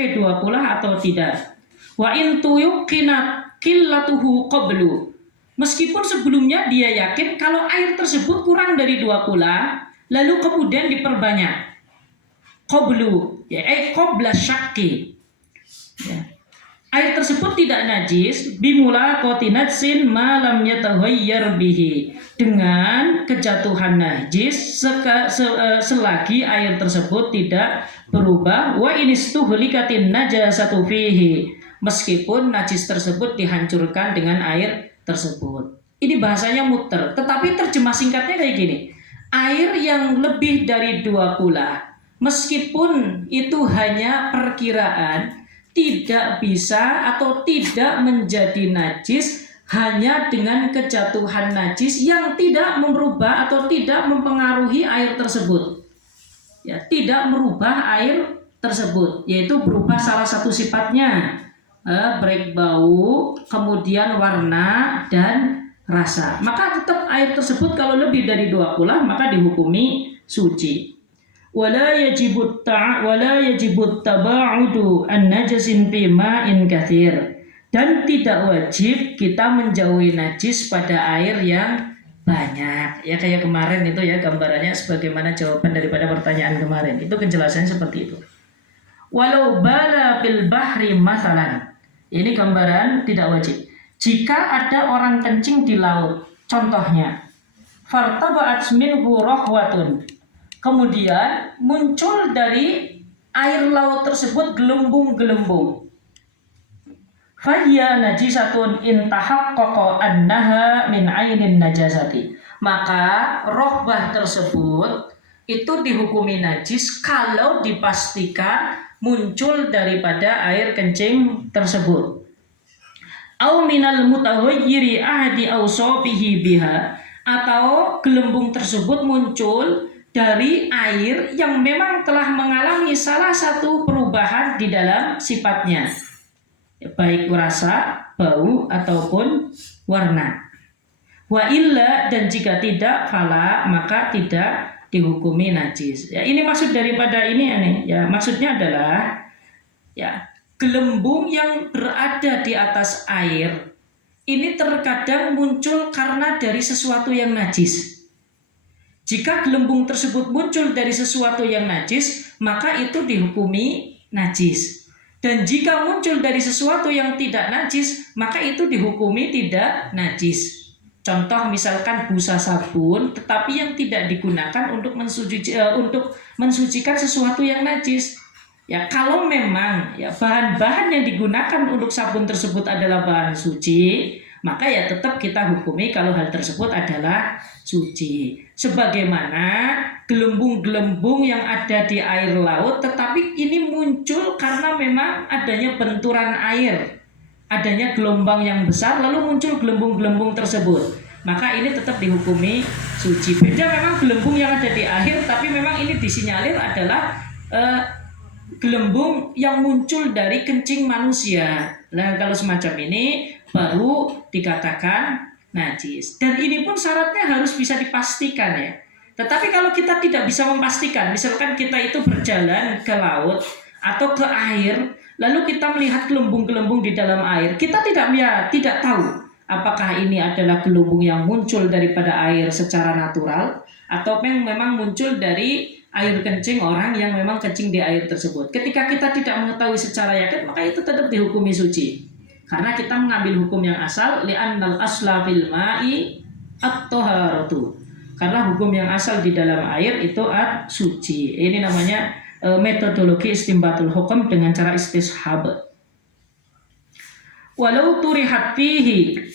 sampai 20 atau tidak. Wa in tuyuqinat qillatuhu qablu. Meskipun sebelumnya dia yakin kalau air tersebut kurang dari 20, lalu kemudian diperbanyak. Qablu, ya qabla syakki. Ya. Air tersebut tidak najis bimula qatinatsin ma lam yataghayyar bihi, dengan kejatuhan najis selagi air tersebut tidak berubah. Wa inistuhlikatin najasatu fihi, meskipun najis tersebut dihancurkan dengan air tersebut. Ini bahasanya muter, tetapi terjemah singkatnya kayak gini. Air yang lebih dari 20, meskipun itu hanya perkiraan, tidak bisa atau tidak menjadi najis hanya dengan kejatuhan najis yang tidak merubah atau tidak mempengaruhi air tersebut. Ya, tidak merubah air tersebut, yaitu berubah salah satu sifatnya, baik bau, kemudian warna dan rasa. Maka tetap air tersebut kalau lebih dari 20 maka dihukumi suci. Wala yajibut taba'udu an najasin fi ma'in katsir, dan tidak wajib kita menjauhi najis pada air yang banyak. Ya kayak kemarin itu ya, gambarannya sebagaimana jawaban daripada pertanyaan kemarin. Itu penjelasannya seperti itu. Walau bala fil bahri masalan. Ini gambaran tidak wajib. Jika ada orang kencing di laut, contohnya fartaba'at minhu rahwatun, kemudian muncul dari air laut tersebut gelembung-gelembung. Fahiya najisatun in tahaqqaqa annaha min ainin najasati. Maka rohbah tersebut itu dihukumi najis kalau dipastikan muncul daripada air kencing tersebut. Au minal mutaghayyiri ahadi awsafihi biha, atau gelembung tersebut muncul dari air yang memang telah mengalami salah satu perubahan di dalam sifatnya, baik rasa, bau ataupun warna. Wa illa, dan jika tidak, fala, maka tidak dihukumi najis. Ya, ini maksud daripada ini ya, maksudnya adalah ya, gelembung yang berada di atas air ini terkadang muncul karena dari sesuatu yang najis. Jika gelembung tersebut muncul dari sesuatu yang najis, maka itu dihukumi najis. Dan jika muncul dari sesuatu yang tidak najis, maka itu dihukumi tidak najis. Contoh misalkan busa sabun, tetapi yang tidak digunakan untuk mensucikan sesuatu yang najis. Ya, kalau memang ya bahan-bahan yang digunakan untuk sabun tersebut adalah bahan suci, maka ya tetap kita hukumi kalau hal tersebut adalah suci. Sebagaimana gelembung-gelembung yang ada di air laut, tetapi ini muncul karena memang adanya benturan air, adanya gelombang yang besar, lalu muncul gelembung-gelembung tersebut, maka ini tetap dihukumi suci. Beda memang gelembung yang ada di air, tapi memang ini disinyalir adalah gelembung yang muncul dari kencing manusia. Nah, kalau semacam ini baru dikatakan najis. Dan ini pun syaratnya harus bisa dipastikan ya. Tetapi kalau kita tidak bisa memastikan, misalkan kita itu berjalan ke laut atau ke air, lalu kita melihat gelembung-gelembung di dalam air, kita tidak tahu apakah ini adalah gelembung yang muncul daripada air secara natural atau memang muncul dari air kencing orang yang memang kencing di air tersebut. Ketika kita tidak mengetahui secara yakin, maka itu tetap dihukumi suci. Karena kita mengambil hukum yang asal, li'annal asla fil ma'i at-taharatu. Karena hukum yang asal di dalam air itu suci. Ini namanya metodologi istinbatul hukum dengan cara istishab. Walau turihat fihi